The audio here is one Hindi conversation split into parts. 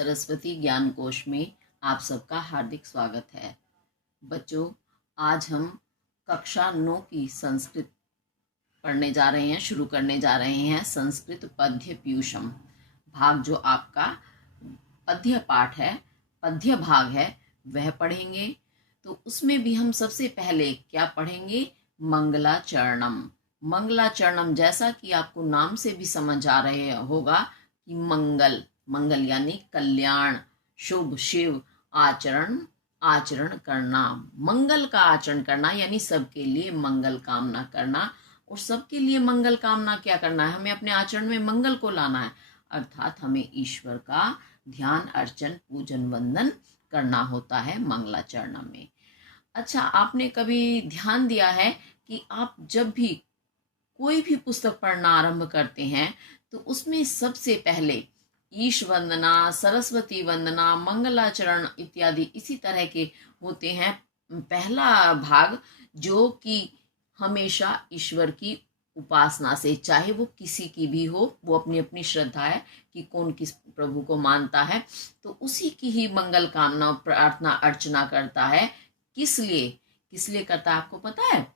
सरस्वती ज्ञान कोश में आप सबका हार्दिक स्वागत है। बच्चों, आज हम कक्षा 9 की संस्कृत पढ़ने जा रहे हैं, शुरू करने जा रहे हैं। संस्कृत पद्य पीयूषम भाग, जो आपका पद्य पाठ है, पद्य भाग है, वह पढ़ेंगे। तो उसमें भी हम सबसे पहले क्या पढ़ेंगे? मंगलाचरणम। मंगलाचरणम, जैसा कि आपको नाम से भी समझ आ रहे होगा कि मंगल, मंगल यानी कल्याण, शुभ, शिव, आचरण, आचरण करना, मंगल का आचरण करना यानी सबके लिए मंगल कामना करना। और सबके लिए मंगल कामना क्या करना है? हमें अपने आचरण में मंगल को लाना है, अर्थात हमें ईश्वर का ध्यान, अर्चन, पूजन, वंदन करना होता है मंगलाचरण में। अच्छा, आपने कभी ध्यान दिया है कि आप जब भी कोई भी पुस्तक पढ़ना आरंभ करते हैं तो उसमें सबसे पहले ईश वंदना, सरस्वती वंदना, मंगलाचरण इत्यादि इसी तरह के होते हैं। पहला भाग जो कि हमेशा ईश्वर की उपासना से, चाहे वो किसी की भी हो, वो अपनी अपनी श्रद्धा है कि कौन किस प्रभु को मानता है, तो उसी की ही मंगल कामना, प्रार्थना, अर्चना करता है। किस लिए करता है, आपको पता है?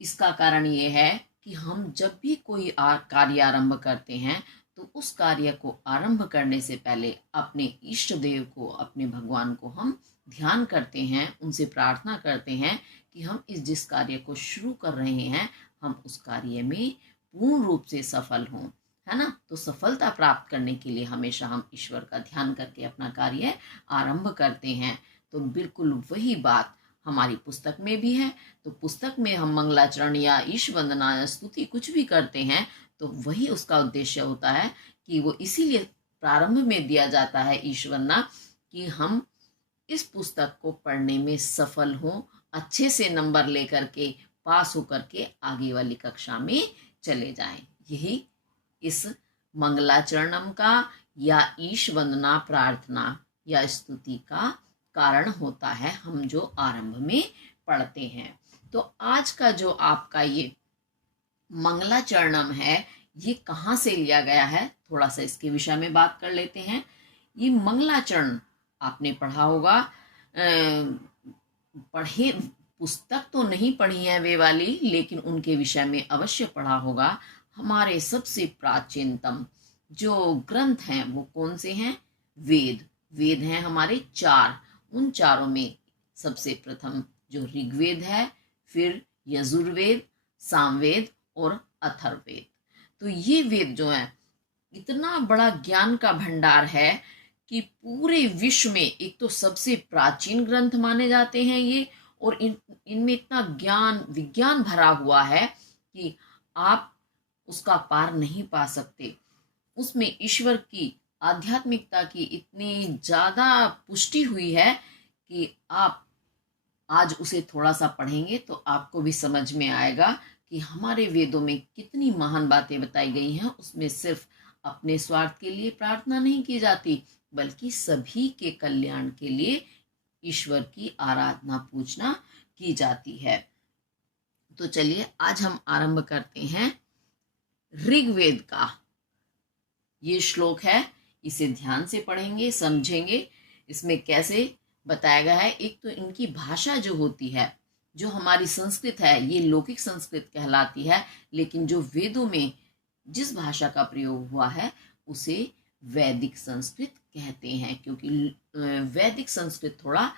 इसका कारण ये है कि हम जब भी कोई कार्य आरंभ करते हैं तो उस कार्य को आरंभ करने से पहले अपने इष्ट देव को, अपने भगवान को हम ध्यान करते हैं, उनसे प्रार्थना करते हैं कि हम जिस कार्य को शुरू कर रहे हैं, हम उस कार्य में पूर्ण रूप से सफल हों, है ना। तो सफलता प्राप्त करने के लिए हमेशा हम ईश्वर का ध्यान करके अपना कार्य आरंभ करते हैं। तो बिल्कुल वही बात हमारी पुस्तक में भी है। तो पुस्तक में हम मंगलाचरण या ईश वंदना या स्तुति कुछ भी करते हैं तो वही उसका उद्देश्य होता है कि वो इसीलिए प्रारंभ में दिया जाता है ईश वंदना, कि हम इस पुस्तक को पढ़ने में सफल हों, अच्छे से नंबर लेकर के पास होकर के आगे वाली कक्षा में चले जाएं। यही इस मंगलाचरणम का या ईश वंदना, प्रार्थना या स्तुति का कारण होता है, हम जो आरंभ में पढ़ते हैं। तो आज का जो आपका ये मंगलाचरणम है, ये कहाँ से लिया गया है, थोड़ा सा इसके विषय में बात कर लेते हैं। ये मंगलाचरण आपने पढ़ा होगा, पढ़े, पुस्तक तो नहीं पढ़ी है वे वाली, लेकिन उनके विषय में अवश्य पढ़ा होगा। हमारे सबसे प्राचीनतम जो ग्रंथ हैं वो कौन से हैं? वेद हैं हमारे 4। उन चारों में सबसे प्रथम जो ऋग्वेद है, फिर यजुर्वेद, सामवेद और अथर्ववेद। तो ये वेद जो है, इतना बड़ा ज्ञान का भंडार है कि पूरे विश्व में एक तो सबसे प्राचीन ग्रंथ माने जाते हैं ये, और इनमें इतना ज्ञान, विज्ञान भरा हुआ है कि आप उसका पार नहीं पा सकते। उसमें ईश्वर की, आध्यात्मिकता की इतनी ज्यादा पुष्टि हुई है कि आप आज उसे थोड़ा सा पढ़ेंगे तो आपको भी समझ में आएगा कि हमारे वेदों में कितनी महान बातें बताई गई हैं। उसमें सिर्फ अपने स्वार्थ के लिए प्रार्थना नहीं की जाती, बल्कि सभी के कल्याण के लिए ईश्वर की आराधना, पूजना की जाती है। तो चलिए आज हम आरंभ करते हैं ऋग्वेद का। ये श्लोक है, इसे ध्यान से पढ़ेंगे, समझेंगे इसमें कैसे बताया गया है। एक तो इनकी भाषा जो होती है, जो हमारी संस्कृत है, ये लौकिक संस्कृत कहलाती है, लेकिन जो वेदों में जिस भाषा का प्रयोग हुआ है उसे वैदिक संस्कृत कहते हैं, क्योंकि वैदिक संस्कृत थोड़ा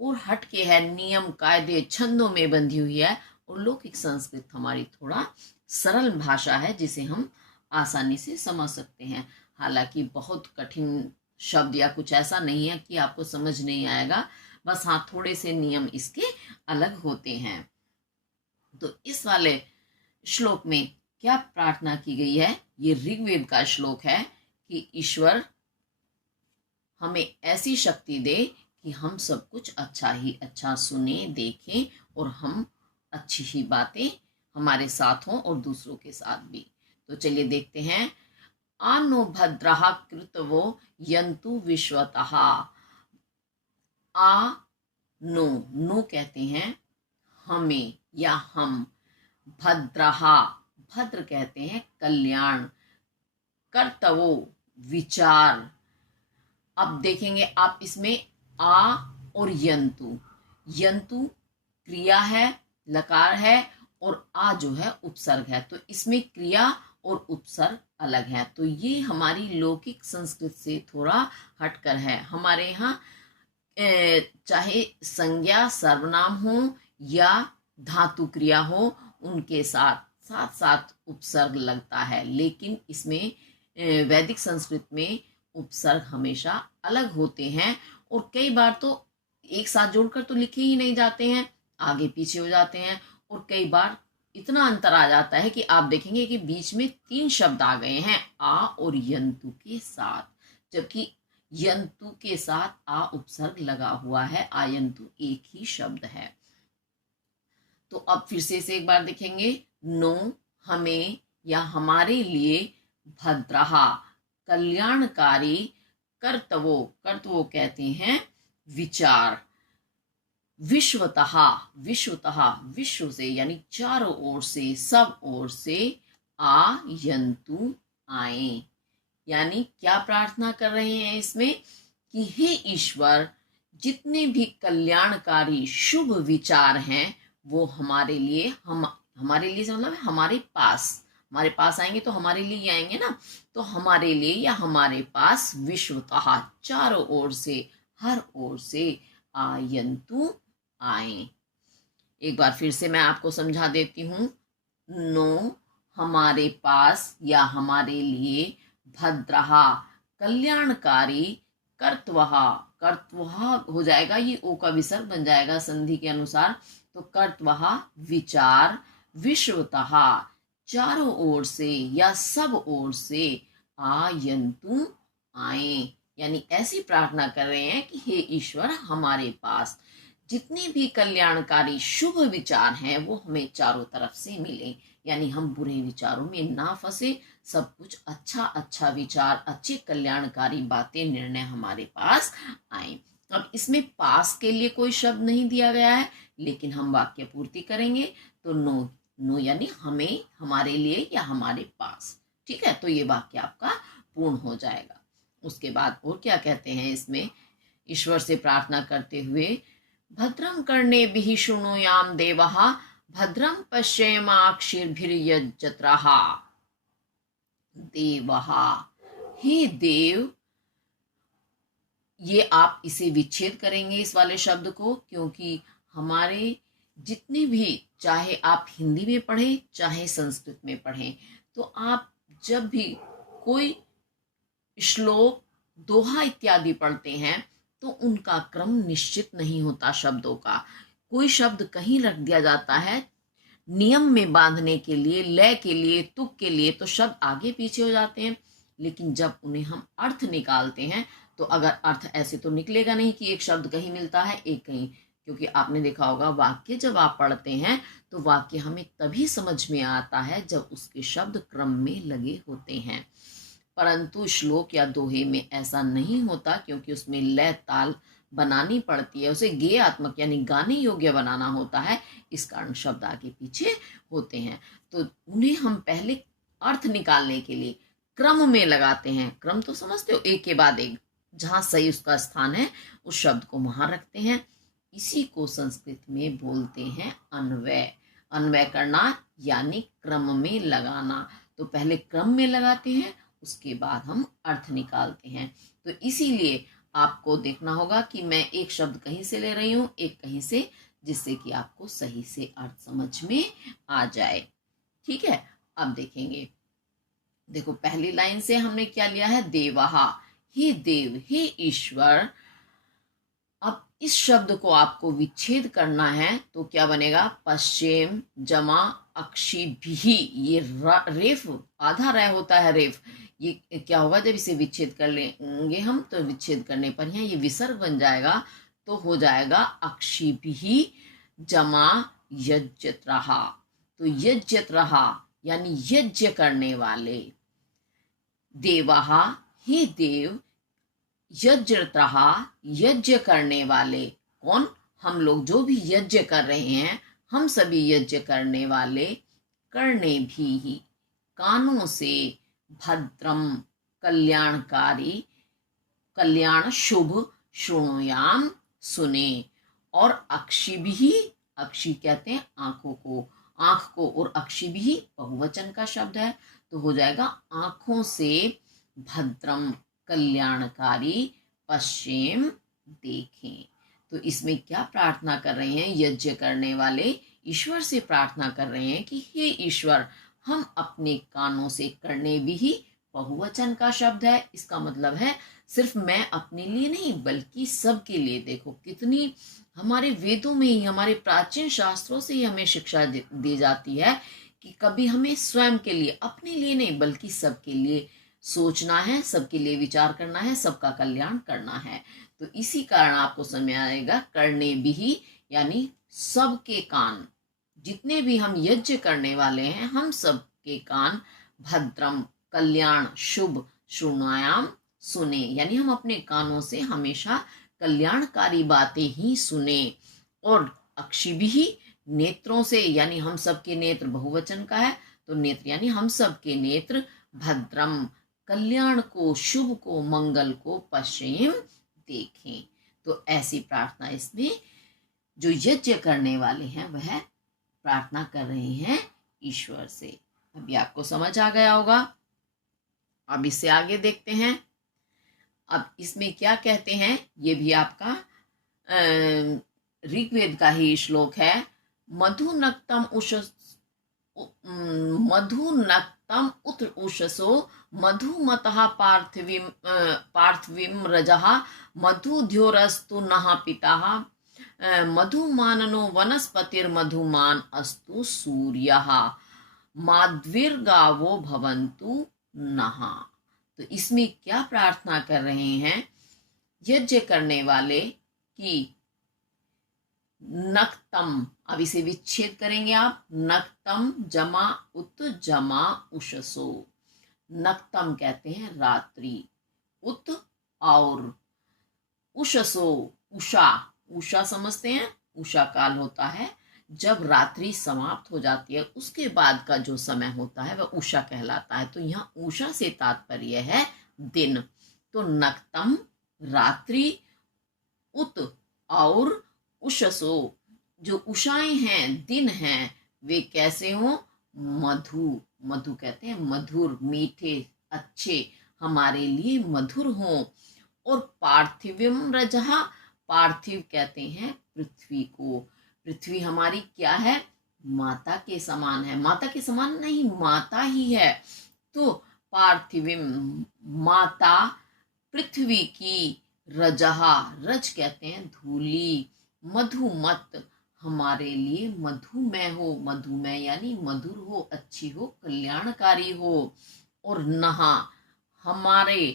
और हटके है, नियम, कायदे, छंदों में बंधी हुई है, और लौकिक संस्कृत हमारी थोड़ा सरल भाषा है जिसे हम आसानी से समझ सकते हैं। हालांकि बहुत कठिन शब्द या कुछ ऐसा नहीं है कि आपको समझ नहीं आएगा, बस हाँ, थोड़े से नियम इसके अलग होते हैं। तो इस वाले श्लोक में क्या प्रार्थना की गई है? ये ऋग्वेद का श्लोक है कि ईश्वर हमें ऐसी शक्ति दे कि हम सब कुछ अच्छा ही अच्छा सुने, देखें, और हम अच्छी ही बातें हमारे साथ हों और दूसरों के साथ भी। तो चलिए देखते हैं। आनो भद्रः कृतवो यन्तु विश्वतः। आ नो कहते हैं हमें या हम, भद्रः, भद्र कहते हैं कल्याण, कर्तवो विचार, अब देखेंगे आप इसमें आ और यंतु, यंतु क्रिया है, लकार है, और आ जो है उपसर्ग है। तो इसमें क्रिया और उपसर्ग अलग है। तो ये हमारी लौकिक संस्कृत से थोड़ा हटकर है। हमारे यहाँ चाहे संज्ञा सर्वनाम हो या धातु क्रिया हो, उनके साथ साथ साथ उपसर्ग लगता है, लेकिन इसमें वैदिक संस्कृत में उपसर्ग हमेशा अलग होते हैं, और कई बार तो एक साथ जोड़कर तो लिखे ही नहीं जाते हैं, आगे पीछे हो जाते हैं, और कई बार इतना अंतर आ जाता है कि आप देखेंगे कि बीच में 3 शब्द आ गए हैं आ और यंतु के साथ, जबकि यंतु के साथ आ उपसर्ग लगा हुआ है, आयंतु एक ही शब्द है। तो अब फिर से इसे एक बार देखेंगे। नो हमें या हमारे लिए, भद्रहा कल्याणकारी, कर्तवो कर्तवो कहते हैं विचार, विश्वतः विश्वतः विश्व से यानी चारों ओर से, सब ओर से, आयंतु आए। यानी क्या प्रार्थना कर रहे हैं इसमें कि हे ईश्वर, जितने भी कल्याणकारी शुभ विचार हैं वो हमारे लिए, हमारे लिए मतलब हमारे पास आएंगे, तो हमारे लिए ही आएंगे ना, तो हमारे लिए या हमारे पास विश्वतः चारों ओर से, हर ओर से आयंतु आए। एक बार फिर से मैं आपको समझा देती हूँ। नो हमारे पास या हमारे लिए, भद्रहा कल्याणकारी, कर्तवहा कर्तवहा हो जाएगा, ये ओ का विसर्ग बन जाएगा संधि के अनुसार, तो कर्तवहा विचार, विश्वतः चारों ओर से या सब ओर से, आयंतु आए। यानी ऐसी प्रार्थना कर रहे हैं कि हे ईश्वर, हमारे पास जितने भी कल्याणकारी शुभ विचार हैं वो हमें चारों तरफ से मिले, यानी हम बुरे विचारों में ना फंसे, सब कुछ अच्छा अच्छा विचार, अच्छे कल्याणकारी बातें, निर्णय हमारे पास आए। अब इसमें पास के लिए कोई शब्द नहीं दिया गया है, लेकिन हम वाक्य पूर्ति करेंगे, तो नो नो यानी हमें, हमारे लिए या हमारे पास, ठीक है, तो ये वाक्य आपका पूर्ण हो जाएगा। उसके बाद और क्या कहते हैं इसमें, ईश्वर से प्रार्थना करते हुए, भद्रं कर्णेभिः शृणुयाम देवः, भद्रं पश्येमाक्षिभिर्यजत्राः। देवः, हे देव, ये आप इसे विच्छेद करेंगे इस वाले शब्द को, क्योंकि हमारे जितने भी, चाहे आप हिंदी में पढ़ें चाहे संस्कृत में पढ़ें, तो आप जब भी कोई श्लोक, दोहा इत्यादि पढ़ते हैं तो उनका क्रम निश्चित नहीं होता शब्दों का। कोई शब्द कहीं रख दिया जाता है नियम में बांधने के लिए, लय के लिए, तुक के लिए, तो शब्द आगे पीछे हो जाते हैं, लेकिन जब उन्हें हम अर्थ निकालते हैं तो अगर अर्थ ऐसे तो निकलेगा नहीं कि एक शब्द कहीं मिलता है एक कहीं, क्योंकि आपने देखा होगा वाक्य जब आप पढ़ते हैं तो वाक्य हमें तभी समझ में आता है जब उसके शब्द क्रम में लगे होते हैं, परंतु श्लोक या दोहे में ऐसा नहीं होता, क्योंकि उसमें लय ताल बनानी पड़ती है, उसे गेयात्मक यानी गाने योग्य बनाना होता है, इस कारण शब्द आगे पीछे होते हैं। तो उन्हें हम पहले अर्थ निकालने के लिए क्रम में लगाते हैं। क्रम तो समझते हो, एक के बाद एक, जहां सही उसका स्थान है उस शब्द को वहां रखते हैं। इसी को संस्कृत में बोलते हैं अन्वय। अन्वय करना यानी क्रम में लगाना। तो पहले क्रम में लगाते हैं, उसके बाद हम अर्थ निकालते हैं। तो इसीलिए आपको देखना होगा कि मैं एक शब्द कहीं से ले रही हूं, एक कहीं से, जिससे कि आपको सही से अर्थ समझ में आ जाए। ठीक है, अब देखेंगे। देखो पहली लाइन से हमने क्या लिया है, देवहा, हे देव, हे ईश्वर। अब इस शब्द को आपको विच्छेद करना है, तो क्या बनेगा, पश्चिम जमा अक्षी भी, ये रेफ, आधा रह होता है रेफ, ये क्या होगा जब इसे विच्छेद कर लेंगे हम, तो विच्छेद करने पर यहाँ ये विसर्ग बन जाएगा, तो हो जाएगा अक्षी भी जमा यज्ञत्रहा। तो यज्ञत्रहा यानी यज्ञ करने वाले, देवहा, हे देव, यज्ञत्रहा यज्ञ करने वाले, कौन, हम लोग जो भी यज्ञ कर रहे हैं, हम सभी यज्ञ करने वाले, करने भी ही, कानों से, भद्रम कल्याणकारी, कल्याण शुभ शृणुयाम सुने। और अक्षिभिः, अक्षि कहते हैं आंखों को, आंख को, और अक्षिभिः बहुवचन का शब्द है तो हो जाएगा आंखों से भद्रम कल्याणकारी पश्चिम देखें। तो इसमें क्या प्रार्थना कर रहे हैं यज्ञ करने वाले? ईश्वर से प्रार्थना कर रहे हैं कि हे ईश्वर, हम अपने कानों से, करने भी बहुवचन का शब्द है, इसका मतलब है सिर्फ मैं अपने लिए नहीं बल्कि सबके लिए। देखो कितनी हमारे वेदों में ही, हमारे प्राचीन शास्त्रों से ही हमें शिक्षा दी जाती है कि कभी हमें स्वयं के लिए, अपने लिए नहीं बल्कि सबके लिए सोचना है, सबके लिए विचार करना है, सबका कल्याण करना है। तो इसी कारण आपको समझ में आएगा करने भी यानी सबके कान, जितने भी हम यज्ञ करने वाले हैं हम सबके कान भद्रम कल्याण शुभ शृणुयाम सुने, यानी हम अपने कानों से हमेशा कल्याणकारी बातें ही सुने। और अक्षिभिः नेत्रों से, यानी हम सबके नेत्र बहुवचन का है तो नेत्र यानी हम सबके नेत्र भद्रम कल्याण को, शुभ को, मंगल को पश्चिम देखें। तो ऐसी प्रार्थना इसमें जो यज्ञ करने वाले हैं वह प्रार्थना कर रहे हैं ईश्वर से। अभी आपको समझ आ गया होगा। अब इससे आगे देखते हैं। अब इसमें क्या कहते हैं, ये भी आपका ऋग्वेद का ही श्लोक है। मधुनक्तम उत उषसो मधुमतः पार्थिवीं रजः मधुद्योरस्तु नः पिताः मधुमाननो वनस्पतिर्मधुमान अस्तु सूर्यः माध्वीर्गावो भवन्तु नः। तो इसमें क्या प्रार्थना कर रहे हैं यज्ञ करने वाले कि नक्तम, अब इसे विच्छेद करेंगे आप, नक्तम जमा उत जमा उषसो। नक्तम कहते हैं रात्रि, उत और उषसो उषा, उषा समझते हैं, उषा काल होता है जब रात्रि समाप्त हो जाती है उसके बाद का जो समय होता है वह उषा कहलाता है। तो यहाँ उषा से तात्पर्य है दिन। तो नक्तम रात्रि, उत और उषसो जो उषाएं हैं, दिन हैं, वे कैसे हो? मधु, मधु कहते हैं मधुर, मीठे, अच्छे, हमारे लिए मधुर हों। और पार्थिवीं रजः, पार्थिव कहते हैं पृथ्वी को, पृथ्वी हमारी क्या है? माता के समान है, माता के समान नहीं माता ही है। तो पार्थिवीं माता पृथ्वी की, रजहा, रज कहते हैं धूली, मधुमत हमारे लिए मधुमय हो, मधुमय यानी मधुर हो, अच्छी हो, कल्याणकारी हो। और नहा हमारे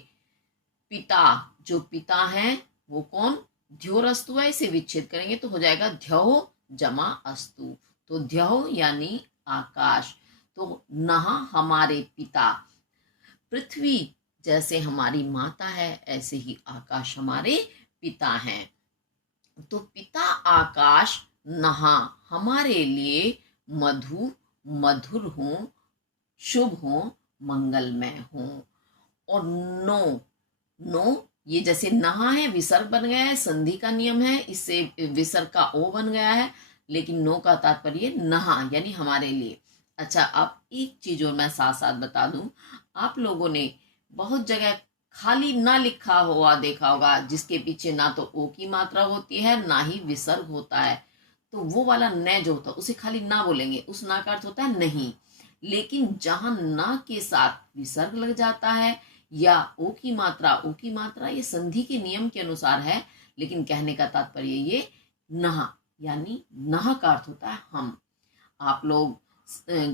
पिता, जो पिता हैं वो कौन? ध्योरस्तु है, इसे विच्छेद करेंगे तो हो जाएगा ध्यो जमा अस्तु। तो ध्यो यानी आकाश। तो नहा हमारे पिता, पृथ्वी जैसे हमारी माता है ऐसे ही आकाश हमारे पिता हैं। तो पिता आकाश नहा हमारे लिए मधु मधुर हो, शुभ हो, मंगलमय हो। और नो, नो ये जैसे नहा है विसर्ग बन गया है, संधि का नियम है, इससे विसर्ग का ओ बन गया है, लेकिन नो का तात्पर्य नहा यानी हमारे लिए। अच्छा, अब एक चीज और मैं साथ साथ बता दूं, आप लोगों ने बहुत जगह खाली ना लिखा हुआ देखा होगा जिसके पीछे ना तो ओ की मात्रा होती है ना ही विसर्ग होता है। तो वो वाला न जो होता है उसे खाली ना बोलेंगे, उस ना का अर्थ होता है नहीं। लेकिन जहां ना के साथ विसर्ग लग जाता है या ओ की मात्रा ये संधि के नियम के अनुसार है, लेकिन कहने का तात्पर्य ये नहा यानी नहा का अर्थ होता है हम। आप लोग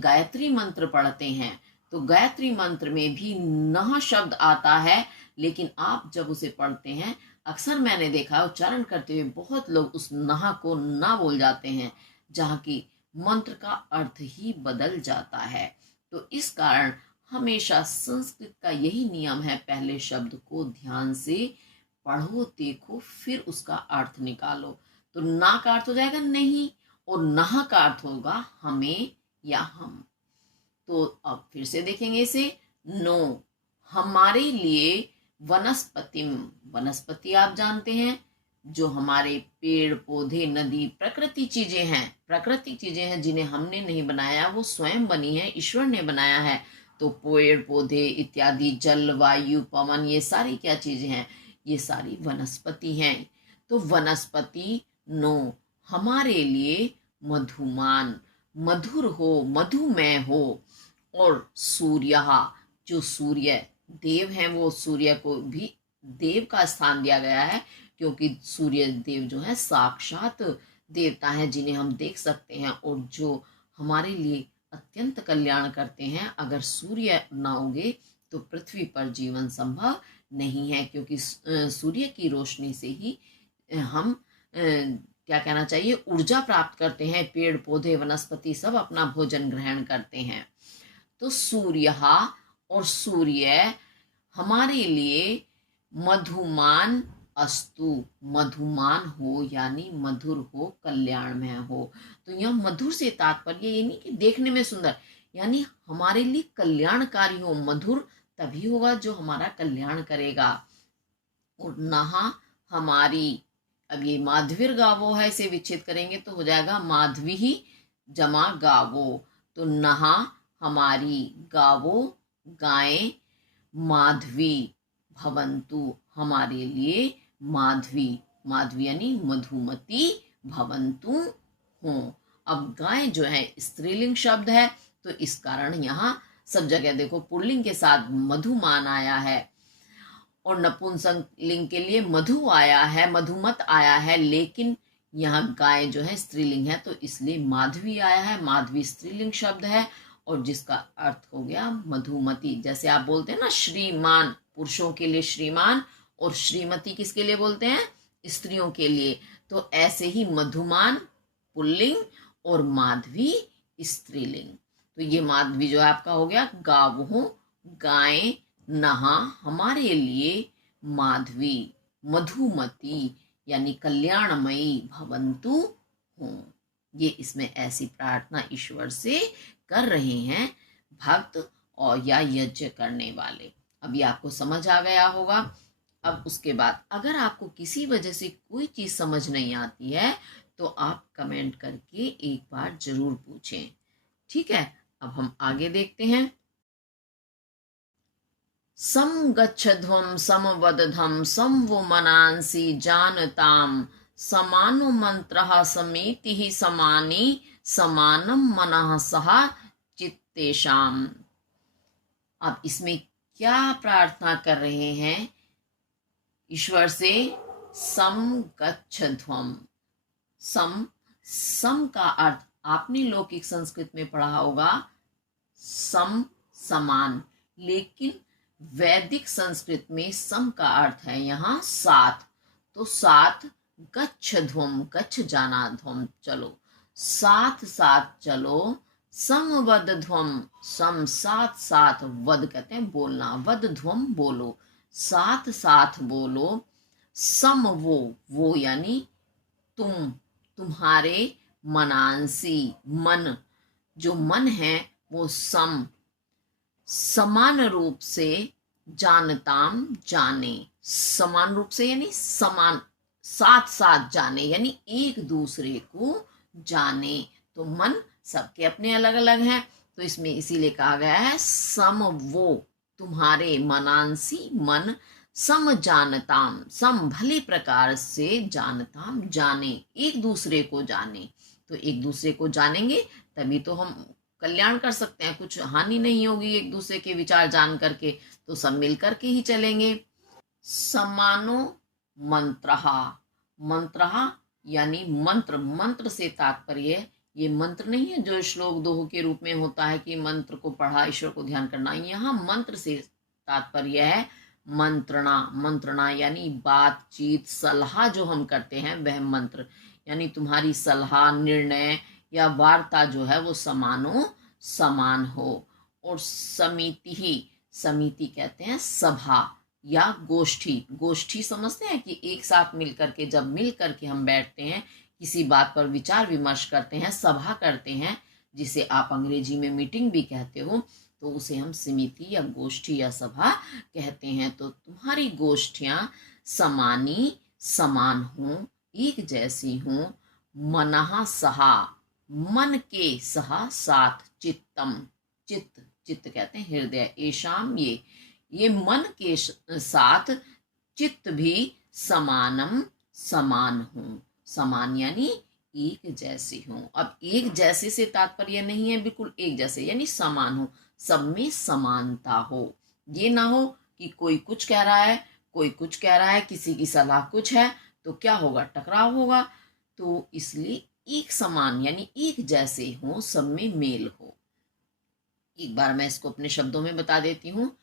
गायत्री मंत्र पढ़ते हैं तो गायत्री मंत्र में भी नह शब्द आता है, लेकिन आप जब उसे पढ़ते हैं अक्सर मैंने देखा उच्चारण करते हुए बहुत लोग उस नह को ना बोल जाते हैं, जहाँ की मंत्र का अर्थ ही बदल जाता है। तो इस कारण हमेशा संस्कृत का यही नियम है, पहले शब्द को ध्यान से पढ़ो, देखो, फिर उसका अर्थ निकालो। तो ना का अर्थ हो जाएगा नहीं और नह का अर्थ होगा हमें या हम। तो अब फिर से देखेंगे इसे, नो हमारे लिए वनस्पतिम, वनस्पति आप जानते हैं जो हमारे पेड़ पौधे नदी प्रकृति चीजें हैं, प्राकृतिक चीजें हैं जिन्हें हमने नहीं बनाया, वो स्वयं बनी है, ईश्वर ने बनाया है। तो पेड़ पौधे इत्यादि, जल वायु पवन, ये सारी क्या चीजें हैं, ये सारी वनस्पति हैं। तो वनस्पति नो हमारे लिए मधुमान, मधुर हो, मधुमेह हो। और सूर्य, जो सूर्य देव हैं, वो सूर्य को भी देव का स्थान दिया गया है, क्योंकि सूर्य देव जो है साक्षात देवता हैं जिन्हें हम देख सकते हैं और जो हमारे लिए अत्यंत कल्याण करते हैं। अगर सूर्य ना उगे तो पृथ्वी पर जीवन संभव नहीं है, क्योंकि सूर्य की रोशनी से ही हम क्या कहना चाहिए, ऊर्जा प्राप्त करते हैं। पेड़ पौधे वनस्पति सब अपना भोजन ग्रहण करते हैं। तो सूर्य और सूर्य हमारे लिए मधुमान अस्तु, मधुमान हो यानी मधुर हो, कल्याणमय हो। तो यह मधुर से तात्पर्य ये नहीं कि देखने में सुंदर, यानी हमारे लिए कल्याणकारी हो। मधुर तभी होगा जो हमारा कल्याण करेगा। और नहा हमारी, अब ये माधवीर गावो है, इसे विच्छेद करेंगे तो हो जाएगा माधवी ही जमा गावो। तो नहा हमारी, गावो गायें, माधवी भवंतु हमारे लिए माधवी, माधवी यानी मधुमती भवंतु हो। अब गाय जो है स्त्रीलिंग शब्द है, तो इस कारण यहाँ सब जगह देखो पुल्लिंग के साथ मधुमान आया है, और नपुंसक लिंग के लिए मधु आया है, मधुमत आया है। लेकिन यहाँ गाय जो है स्त्रीलिंग है, तो इसलिए माधवी आया है। माधवी स्त्रीलिंग शब्द है और जिसका अर्थ हो गया मधुमती। जैसे आप बोलते हैं ना श्रीमान, पुरुषों के लिए श्रीमान, और श्रीमती किसके लिए बोलते हैं, स्त्रियों के लिए। तो ऐसे ही मधुमान पुल्लिंग और माधवी स्त्रीलिंग। तो ये माधवी जो है आपका हो गया गावों गायें, नहा हमारे लिए माधवी मधुमती यानी कल्याणमयी भवंतु हो। ये इसमें ऐसी प्रार्थना ईश्वर से कर रहे हैं भक्त और या यज्ञ करने वाले। अब ये आपको समझ आ गया होगा। अब उसके बाद अगर आपको किसी वजह से कोई चीज समझ नहीं आती है तो आप कमेंट करके एक बार जरूर पूछें, ठीक है। अब हम आगे देखते हैं। सम गच्छध्वम समवदधम सम वो मनांसी जानताम समानो मंत्रः समेति समानी समानम मनः सह चित्तेशाम। अब इसमें क्या प्रार्थना कर रहे हैं ईश्वर से, सम गच्छध्वम। सम का अर्थ आपने लौकिक संस्कृत में पढ़ा होगा सम समान, लेकिन वैदिक संस्कृत में सम का अर्थ है यहाँ साथ। तो साथ गच्छध्वम, गच्छ जाना, ध्वम चलो, साथ साथ चलो। समवदध्वम, सम साथ साथ, वद कहते हैं बोलना, वद ध्वम बोलो, साथ साथ बोलो। सम वो यानी तुम, तुम्हारे, मनांसी मन, जो मन है वो सम, समान रूप से, जानताम जाने, समान रूप से यानी समान, साथ साथ जाने यानी एक दूसरे को जाने। तो मन सबके अपने अलग अलग हैं, तो इसमें इसीलिए कहा गया है सम वो, तुम्हारे, मनांसी मन, सम जानताम, सम भली प्रकार से, जानताम जाने, एक दूसरे को जाने। तो एक दूसरे को जानेंगे तभी तो हम कल्याण कर सकते हैं, कुछ हानि नहीं होगी एक दूसरे के विचार जान करके, तो सब मिल करके ही चलेंगे। समानो मंत्रहा, मंत्रहा यानी मंत्र, मंत्र से तात्पर्य ये मंत्र नहीं है जो श्लोक दोह के रूप में होता है कि मंत्र को पढ़ा ईश्वर को ध्यान करना। यहाँ मंत्र से तात्पर्य है मंत्रणा, मंत्रणा यानी बातचीत, सलाह जो हम करते हैं वह मंत्र, यानी तुम्हारी सलाह, निर्णय या वार्ता जो है वो समानो समान हो। और समिति ही, समिति कहते हैं सभा या गोष्ठी, गोष्ठी समझते हैं कि एक साथ मिल करके, जब मिल करके हम बैठते हैं किसी बात पर विचार विमर्श करते हैं, सभा करते हैं, जिसे आप अंग्रेजी में मीटिंग भी कहते हो, तो उसे हम समिति या गोष्ठी या सभा कहते हैं। तो तुम्हारी गोष्ठियां समानी समान हों, एक जैसी हों, मनः सहा मन के सहा साथ चित्तम चित्त चित्त कहते हैं हृदय एशाम ये मन के साथ चित्त भी समानम समान हो। समान यानी एक जैसे हो। अब एक जैसे से तात्पर्य नहीं है बिल्कुल एक जैसे यानी समान हो, सब में समानता हो। ये ना हो कि कोई कुछ कह रहा है कोई कुछ कह रहा है, किसी की सलाह कुछ है तो क्या होगा, टकराव होगा। तो इसलिए एक समान यानी एक जैसे हो, सब में मेल हो। एक बार मैं इसको अपने शब्दों में बता देती हूँ।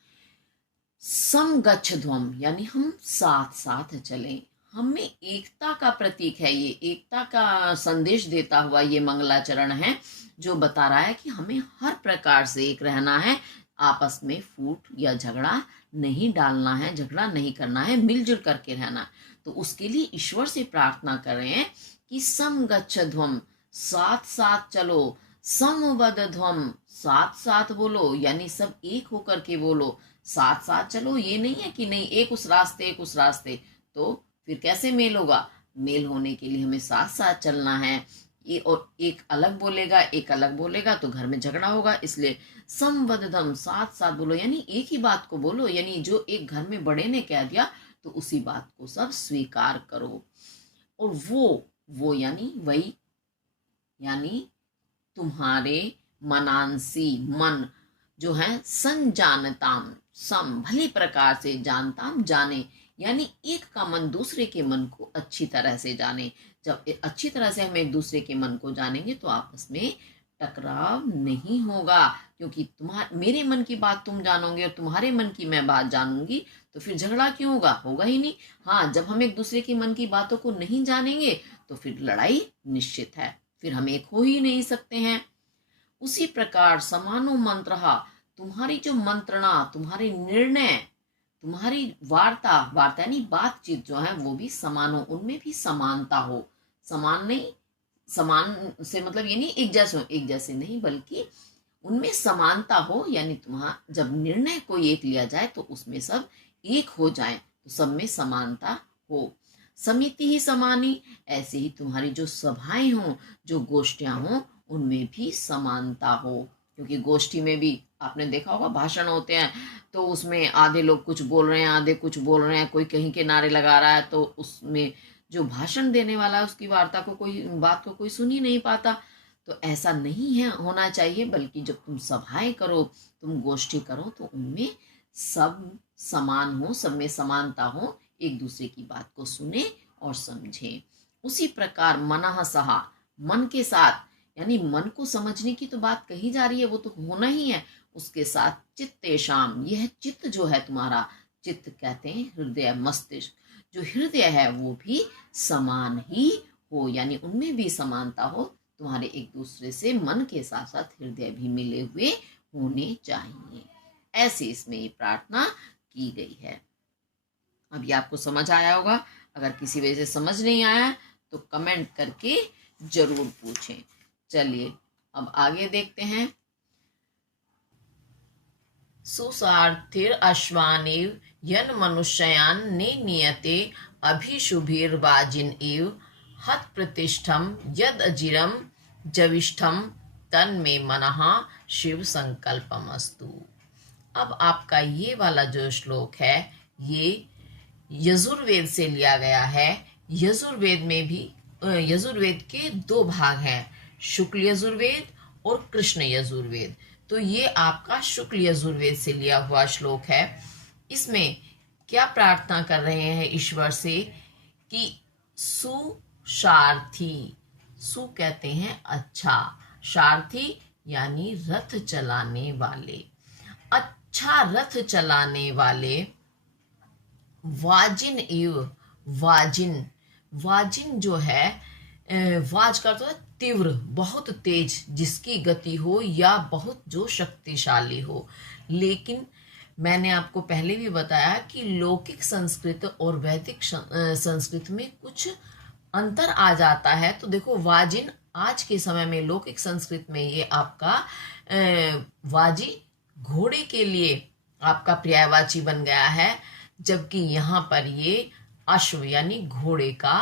समगच्छध्वम यानी हम साथ साथ चलें। हमें एकता का प्रतीक है, ये एकता का संदेश देता हुआ ये मंगलाचरण है, जो बता रहा है कि हमें हर प्रकार से एक रहना है, आपस में फूट या झगड़ा नहीं डालना है, झगड़ा नहीं करना है, मिलजुल करके रहना। तो उसके लिए ईश्वर से प्रार्थना कर रहे हैं कि समगच्छध्वम साथ साथ चलो, समवदध्वम साथ साथ बोलो, यानी सब एक होकर के बोलो, साथ साथ चलो। ये नहीं है कि नहीं एक उस रास्ते, तो फिर कैसे मेल होगा। मेल होने के लिए हमें साथ साथ चलना है। ये और एक अलग बोलेगा तो घर में झगड़ा होगा। इसलिए समवदधम साथ साथ बोलो, यानी एक ही बात को बोलो, यानी जो एक घर में बड़े ने कह दिया तो उसी बात को सब स्वीकार करो। और वो यानी वही, यानी तुम्हारे मनांसी मन जो है, संजानताम सम भली प्रकार से जानताम जाने, यानी एक का मन दूसरे के मन को अच्छी तरह से जाने। जब अच्छी तरह से हम एक दूसरे के मन को जानेंगे तो आपस में टकराव नहीं होगा, क्योंकि मेरे मन की बात तुम जानोगे और तुम्हारे मन की मैं बात जानूंगी, तो फिर झगड़ा क्यों होगा, होगा ही नहीं। हाँ, जब हम एक दूसरे के मन की बातों को नहीं जानेंगे तो फिर लड़ाई निश्चित है, फिर हम एक हो ही नहीं सकते हैं। उसी प्रकार समानो मंत्र, तुम्हारी जो मंत्रणा, तुम्हारे निर्णय, तुम्हारी वार्ता यानी बातचीत जो है वो भी समान हो, उनमें भी समानता हो। समान नहीं, समान से मतलब ये नहीं एक जैसे नहीं, बल्कि उनमें समानता हो, यानी तुम्हारा जब निर्णय कोई एक लिया जाए तो उसमें सब एक हो जाए, तो सब में समानता हो। समिति ही समानी, ऐसे ही तुम्हारी जो सभाएं हो, जो गोष्ठियां हो, उनमें भी समानता हो। क्योंकि गोष्ठी में भी आपने देखा होगा भाषण होते हैं, तो उसमें आधे लोग कुछ बोल रहे हैं, आधे कुछ बोल रहे हैं, कोई कहीं के नारे लगा रहा है, तो उसमें जो भाषण देने वाला है उसकी बात को कोई सुन ही नहीं पाता। तो ऐसा नहीं है होना चाहिए, बल्कि जब तुम सभाएं करो, तुम गोष्ठी करो, तो उनमें सब समान हो, सब में समानता हो, एक दूसरे की बात को सुने और समझे। उसी प्रकार मनः सहा, मन के साथ, यानी मन को समझने की तो बात कही जा रही है, वो तो होना ही है। उसके साथ चित्तेशाम, यह चित्त जो है तुम्हारा, चित्त कहते हैं हृदय, मस्तिष्क, जो हृदय है वो भी समान ही हो, यानी उनमें भी समानता हो। तुम्हारे एक दूसरे से मन के साथ साथ हृदय भी मिले हुए होने चाहिए। ऐसे इसमें ये प्रार्थना की गई है। अब ये आपको समझ आया होगा। अगर किसी वजह से समझ नहीं आया तो कमेंट करके जरूर पूछें। चलिए अब आगे देखते हैं। सुसार्थिर अश्वानिव यन मनुष्यान ने नियते अभिशुभिर वाजिन इव हत प्रतिष्ठम यद अजिरम जविष्ठम तन में मनः शिव संकल्पमस्तु। अब आपका ये वाला जो श्लोक है ये यजुर्वेद से लिया गया है। यजुर्वेद में भी यजुर्वेद के दो भाग हैं, शुक्ल यजुर्वेद और कृष्ण यजुर्वेद। तो ये आपका शुक्ल यजुर्वेद से लिया हुआ श्लोक है। इसमें क्या प्रार्थना कर रहे हैं ईश्वर से कि सुसारथी, सु कहते हैं अच्छा, सारथी यानी रथ चलाने वाले, अच्छा रथ चलाने वाले, वाजिन इव, वाजिन, वाजिन जो है वाज का तो तीव्र, बहुत तेज, जिसकी गति हो या बहुत जो शक्तिशाली हो। लेकिन मैंने आपको पहले भी बताया कि लौकिक संस्कृत और वैदिक संस्कृत में कुछ अंतर आ जाता है। तो देखो वाजिन आज के समय में लौकिक संस्कृत में ये आपका वाजी घोड़े के लिए आपका पर्यायवाची बन गया है, जबकि यहाँ पर ये अश्व यानी घोड़े का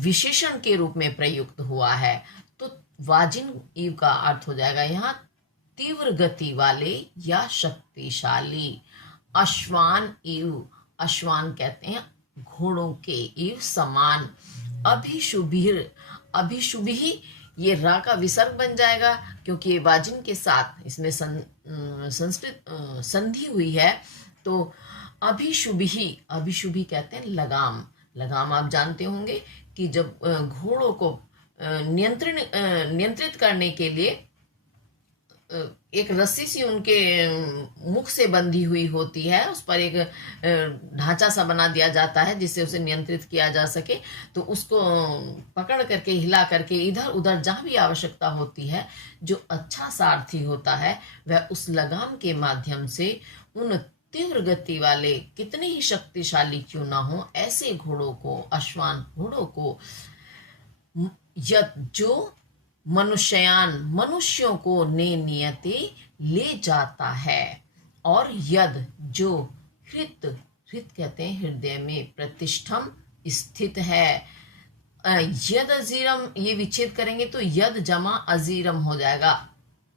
विशेषण के रूप में प्रयुक्त हुआ है। तो वाजिन ईव का अर्थ हो जाएगा यहाँ तीव्र गति वाले या शक्तिशाली। अश्वान ईव, अश्वान कहते हैं घोड़ों के, ईव समान। अभिशुभिर, अभिशुभि ये रा का विसर्ग बन जाएगा क्योंकि ये वाजिन के साथ इसमें संस्कृत संधि हुई है। तो अभिशुभि, अभिशुभि कहते हैं लगाम। लगाम आप जानते होंगे कि जब घोड़ों को नियंत्रित करने के लिए एक रस्सी सी उनके मुख से बंधी हुई होती है, उस पर एक ढांचा सा बना दिया जाता है जिससे उसे नियंत्रित किया जा सके। तो उसको पकड़ करके हिला करके इधर उधर जहां भी आवश्यकता होती है, जो अच्छा सारथी होता है वह उस लगाम के माध्यम से उन तीव्र गति वाले कितने ही शक्तिशाली क्यों ना हो ऐसे घोड़ों को, अश्वान घोड़ों को, जो मनुष्यान मनुष्यों को नियते ले जाता है, और यद जो हृत, हृत कहते हैं हृदय में, प्रतिष्ठम स्थित है। यद अजीरम ये विच्छेद करेंगे तो यद जमा अजीरम हो जाएगा।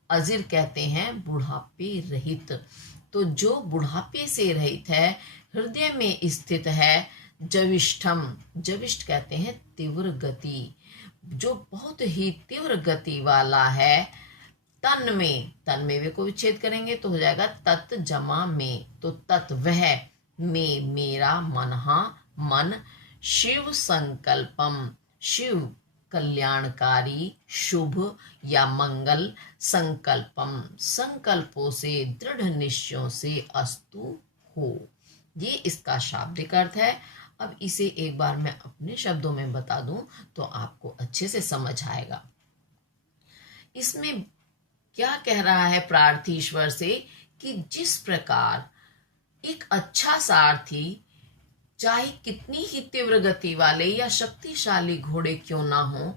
अजीर कहते हैं बुढ़ापे रहित। तो जो बुढ़ापे से रहित है, हृदय में स्थित है। जविष्ठम, जविष्ठ कहते हैं तीव्र गति, जो बहुत ही तीव्र गति वाला है। तन में, तन में वे को विच्छेद करेंगे तो हो जाएगा तत् जमा में। तो तत् वह, में मेरा मनहा मन, शिव संकल्पम, शिव कल्याणकारी, शुभ या मंगल, संकल्पम संकल्पों से, दृढ़ निश्चयों से, अस्तु हो। ये इसका शाब्दिक अर्थ है। अब इसे एक बार मैं अपने शब्दों में बता दूं तो आपको अच्छे से समझ आएगा। इसमें क्या कह रहा है प्रार्थी ईश्वर से कि जिस प्रकार एक अच्छा सारथी चाहे कितनी ही तीव्र गति वाले या शक्तिशाली घोड़े क्यों ना हो,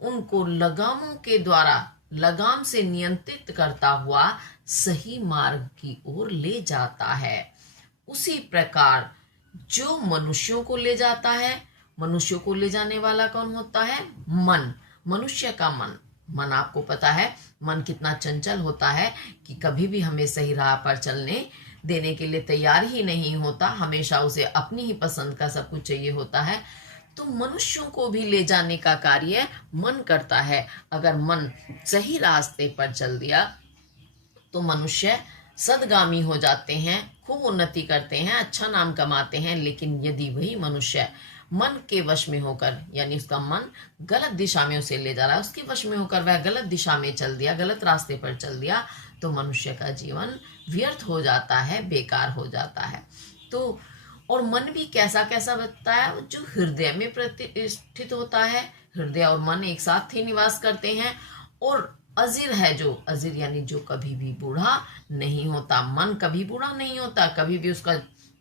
उनको लगामों के द्वारा, लगाम से नियंत्रित करता हुआ सही मार्ग की ओर ले जाता है, उसी प्रकार जो मनुष्यों को ले जाता है, मनुष्यों को ले जाने वाला कौन होता है? मन, मनुष्य का मन। मन आपको पता है मन कितना चंचल होता है कि कभी भी हमें सही राह पर चलने देने के लिए तैयार ही नहीं होता, हमेशा उसे अपनी ही पसंद का सब कुछ चाहिए होता है। तो मनुष्यों को भी ले जाने का कार्य मन करता है। अगर मन सही रास्ते पर चल दिया तो मनुष्य सदगामी हो जाते हैं, खूब उन्नति करते हैं, अच्छा नाम कमाते हैं। लेकिन यदि वही मनुष्य मन के वश में होकर, यानी उसका मन गलत दिशा में उसे ले जा रहा है, उसके वश में होकर वह गलत दिशा में चल दिया, गलत रास्ते पर चल दिया, तो मनुष्य का जीवन व्यर्थ हो जाता है, बेकार हो जाता है। तो और मन भी कैसा कैसा बनता है? जो हृदय में प्रतिष्ठित होता है, हृदय और मन एक साथ ही निवास करते हैं। और अजीर है, जो अजीर यानी जो कभी भी बूढ़ा नहीं होता। मन कभी बूढ़ा नहीं होता, कभी भी उसका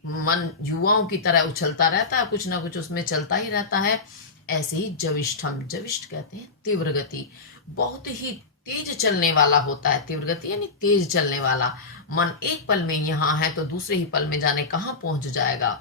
मन युवाओं की तरह उछलता रहता है, कुछ ना कुछ उसमें चलता ही रहता है। ऐसे ही जविष्ठम, जविष्ठ कहते हैं तीव्र गति, बहुत ही तेज चलने वाला होता है। तीव्र गति यानी तेज चलने वाला। मन एक पल में यहाँ है तो दूसरे ही पल में जाने कहाँ पहुंच जाएगा।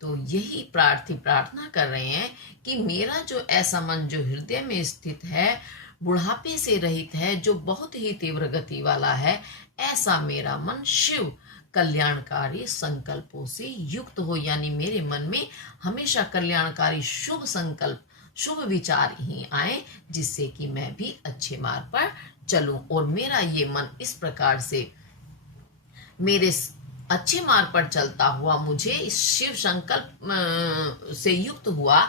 तो यही प्रार्थी प्रार्थना कर रहे हैं कि मेरा जो ऐसा मन जो हृदय में स्थित है, बुढ़ापे से रहित है, जो बहुत ही तीव्र गति वाला है, ऐसा मेरा मन शिव कल्याणकारी संकल्पों से युक्त हो। यानी मेरे मन में हमेशा कल्याणकारी शुभ संकल्प, शुभ विचार ही आए, जिससे कि मैं भी अच्छे मार्ग पर चलूं। और मेरा ये मन इस प्रकार से मेरे अच्छे मार्ग पर चलता हुआ, मुझे इस शिव संकल्प से युक्त हुआ,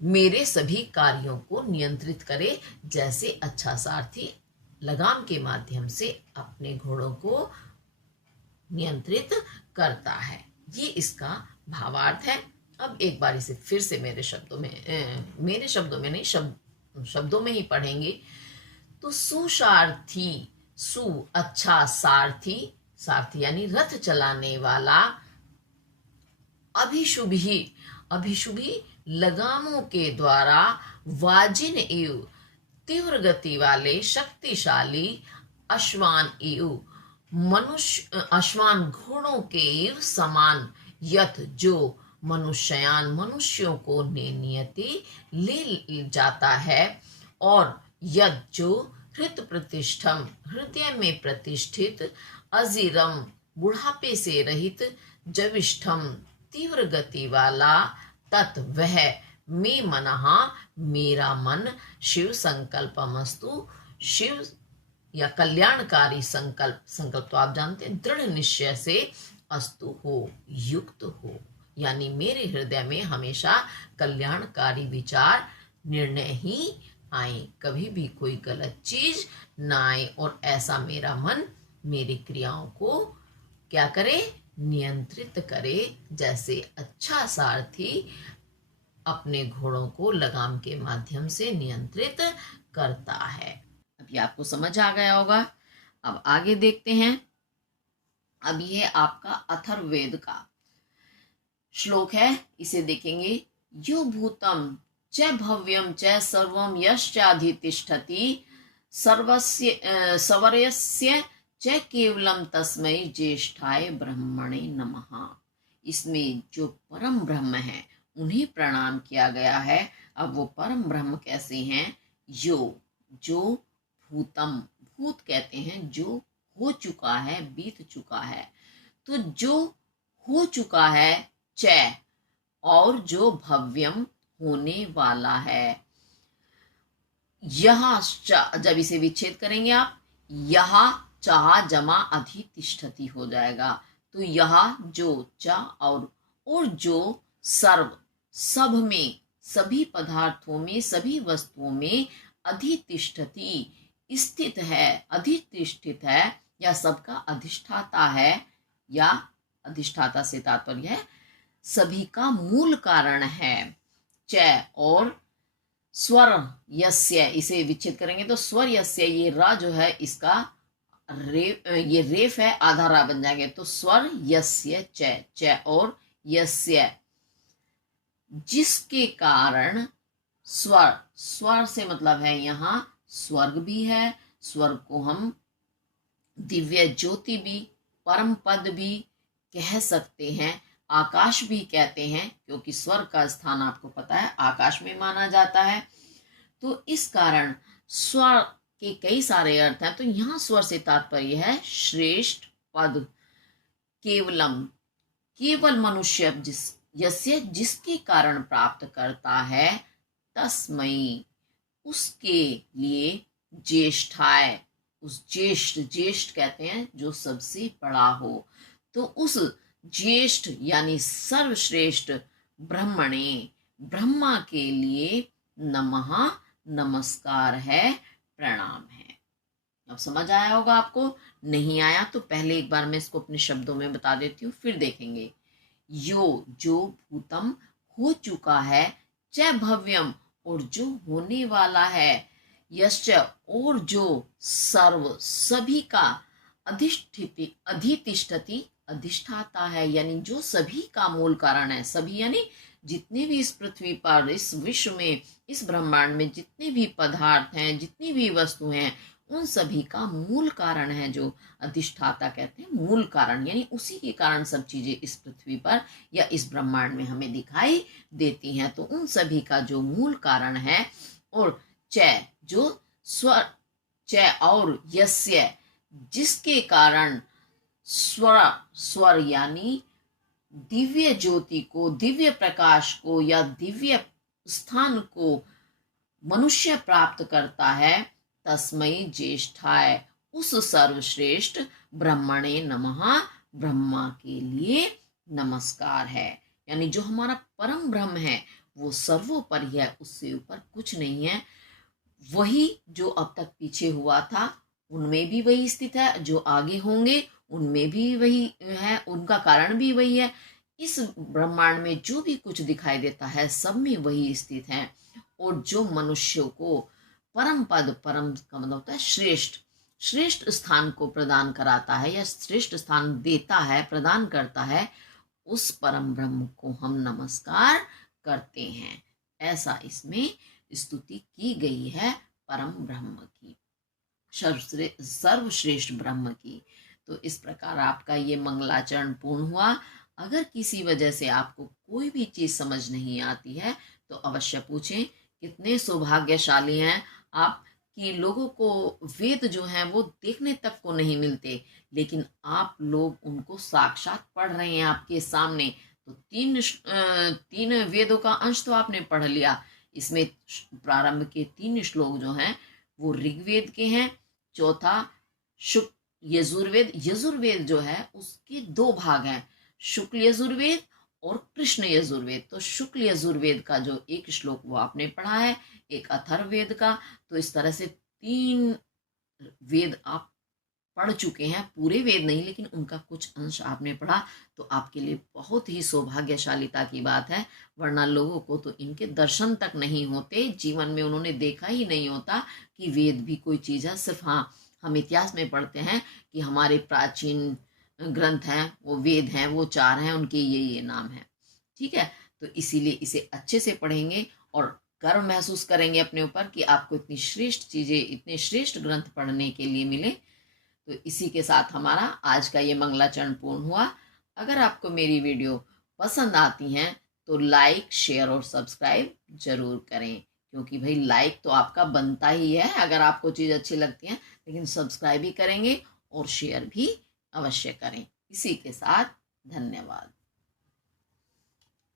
मेरे सभी कार्यों को नियंत्रित करे, जैसे अच्छा सारथी लगाम के माध्यम से अपने घोड़ों को नियंत्रित करता है। ये इसका भावार्थ है। अब एक बार इसे फिर से मेरे शब्दों में नहीं, शब्दों में ही पढ़ेंगे। तो सुसारथी, सु अच्छा, सारथी, सारथी यानी रथ चलाने वाला, अभिशुभि, अभिशुभि लगामों के द्वारा, वाजिन एव तीव्र गति वाले शक्तिशाली अश्वान एवं अश्वान घोड़ों के समान यथ जो मनुष्यान मनुष्यों को नियति ले जाता है, और यद जो हृत हृदय में प्रतिष्ठित अजीरम बुढ़ापे से रहित जविष्ठम तीव्र गति वाला तत् वह मे मनहा मेरा मन शिव संकल्पमस्तु शिव या कल्याणकारी संकल्प तो आप जानते हैं, दृढ़ निश्चय से अस्तु हो, युक्त हो, यानी मेरे हृदय में हमेशा कल्याणकारी विचार निर्णय ही आए, कभी भी कोई गलत चीज ना आए, और ऐसा मेरा मन मेरी क्रियाओं को क्या करे, नियंत्रित करे, जैसे अच्छा सारथी अपने घोड़ों को लगाम के माध्यम से नियंत्रित करता है। अभी आपको समझ आ गया होगा। अब आगे देखते हैं। अब ये आपका अथर्ववेद का श्लोक है, इसे देखेंगे। यो भूतम च भव्यम च सर्वम यश्चाधितिष्ठति सर्वस्य सवर्यस्य च केवलम तस्मै ज्येष्ठाय ब्रह्मणे नमः। इसमें जो परम ब्रह्म है उन्हें प्रणाम किया गया है। अब वो परम ब्रह्म कैसे हैं? यो, जो भूतम, भूत कहते हैं जो हो चुका है, बीत चुका है, तो जो हो चुका है, च, और जो भव्यम होने वाला है। यह जब इसे विच्छेद करेंगे आप, यह चाह जमा अधितिष्ठति हो जाएगा, तो यह जो चा और जो सर्व, सब में, सभी पदार्थों में, सभी वस्तुओं में अधितिष्ठति स्थित है, अधितिष्ठित है, या सबका अधिष्ठाता है, या अधिष्ठाता से तात्पर्य है सभी का मूल कारण है। च और स्वर यस्य, इसे विच्छेद करेंगे तो स्वर यस्य, ये रा जो है इसका ये रेफ है, आधा रा बन जाएंगे, तो स्वर यस्य च और यस्य, जिसके कारण स्वर, स्वर से मतलब है यहाँ स्वर्ग भी है, स्वर्ग को हम दिव्य ज्योति भी, परम पद भी कह सकते हैं, आकाश भी कहते हैं, क्योंकि स्वर्ग का स्थान आपको पता है आकाश में माना जाता है। तो इस कारण स्वर के कई सारे अर्थ हैं। तो यहाँ स्वर से तात्पर्य है श्रेष्ठ पद, केवलम, केवल मनुष्य यस्य, जिसके कारण प्राप्त करता है, तस्मै, उसके लिए, ज्येष्ठाय, उस ज्येष्ठ, ज्येष्ठ कहते हैं जो सबसे बड़ा हो, तो उस ज्येष्ठ यानी सर्वश्रेष्ठ ब्रह्मणे, ब्रह्मा के लिए नमः, नमस्कार है, प्रणाम है। अब समझ आया होगा आपको। नहीं आया तो पहले एक बार मैं इसको अपने शब्दों में बता देती हूँ, फिर देखेंगे। यो, जो भूतम हो चुका है, च भव्यम, और जो होने वाला है, यश्च, और जो सर्व, सभी का, अधिष्ठिति, अधितिष्ठति, अधिष्ठाता है, यानी जो सभी का मूल कारण है। सभी यानी जितने भी इस पृथ्वी पर, इस विश्व में, इस ब्रह्मांड में जितने भी पदार्थ हैं, जितनी भी वस्तु हैं, उन सभी का मूल कारण है, जो अधिष्ठाता कहते हैं, मूल कारण, यानी उसी के कारण सब चीजें इस पृथ्वी पर या इस ब्रह्मांड में हमें दिखाई देती हैं। तो उन सभी का जो मूल कारण है, और च, जो स्वर, च और यस्य, जिसके कारण स्वर, स्वर यानी दिव्य ज्योति को, दिव्य प्रकाश को, या दिव्य स्थान को मनुष्य प्राप्त करता है, तस्मै ज्येष्ठाय, उस सर्वश्रेष्ठ ब्रह्मणे नमः, ब्रह्मा के लिए नमस्कार है। यानी जो हमारा परम ब्रह्म है वो सर्वोपरि है, उससे ऊपर कुछ नहीं है। वही जो अब तक पीछे हुआ था उनमें भी वही स्थित है, जो आगे होंगे उनमें भी वही है, उनका कारण भी वही है। इस ब्रह्मांड में जो भी कुछ दिखाई देता है सब में वही स्थित है। और जो मनुष्यों को परम पद, परम का मतलब होता है श्रेष्ठ, श्रेष्ठ स्थान को प्रदान कराता है, या श्रेष्ठ स्थान देता है, प्रदान करता है, उस परम ब्रह्म को हम नमस्कार करते हैं। ऐसा इसमें स्तुति की गई है परम ब्रह्म की, सर्वश्रेष्ठ ब्रह्म की। तो इस प्रकार आपका ये मंगलाचरण पूर्ण हुआ। अगर किसी वजह से आपको कोई भी चीज समझ नहीं आती है तो अवश्य पूछें। कितने सौभाग्यशाली हैं आप कि लोगों को वेद जो हैं वो देखने तक को नहीं मिलते, लेकिन आप लोग उनको साक्षात पढ़ रहे हैं आपके सामने। तो तीन वेदों का अंश तो आपने पढ़ लिया। इसमें प्रारंभ के 3 श्लोक जो हैं वो ऋग्वेद के हैं। चौथा शुक्ल यजुर्वेद, यजुर्वेद जो है उसके 2 भाग हैं, शुक्ल यजुर्वेद और कृष्ण यजुर्वेद। तो शुक्ल यजुर्वेद का जो 1 श्लोक वो आपने पढ़ा है, एक अथर्ववेद का। तो इस तरह से 3 वेद आप पढ़ चुके हैं, पूरे वेद नहीं लेकिन उनका कुछ अंश आपने पढ़ा। तो आपके लिए बहुत ही सौभाग्यशालिता की बात है, वरना लोगों को तो इनके दर्शन तक नहीं होते, जीवन में उन्होंने देखा ही नहीं होता कि वेद भी कोई चीज़ है। सिर्फ हाँ, हम इतिहास में पढ़ते हैं कि हमारे प्राचीन ग्रंथ हैं वो वेद हैं, वो 4 हैं, उनके ये नाम हैं। ठीक है, तो इसीलिए इसे अच्छे से पढ़ेंगे और गर्व महसूस करेंगे अपने ऊपर कि आपको इतनी श्रेष्ठ चीज़ें, इतने श्रेष्ठ ग्रंथ पढ़ने के लिए मिले। तो इसी के साथ हमारा आज का ये मंगलाचरण पूर्ण हुआ। अगर आपको मेरी वीडियो पसंद आती हैं तो लाइक, शेयर और सब्सक्राइब जरूर करें, क्योंकि भाई लाइक तो आपका बनता ही है अगर आपको चीज़ अच्छी लगती है, लेकिन सब्सक्राइब भी करेंगे और शेयर भी अवश्य करें। इसी के साथ धन्यवाद।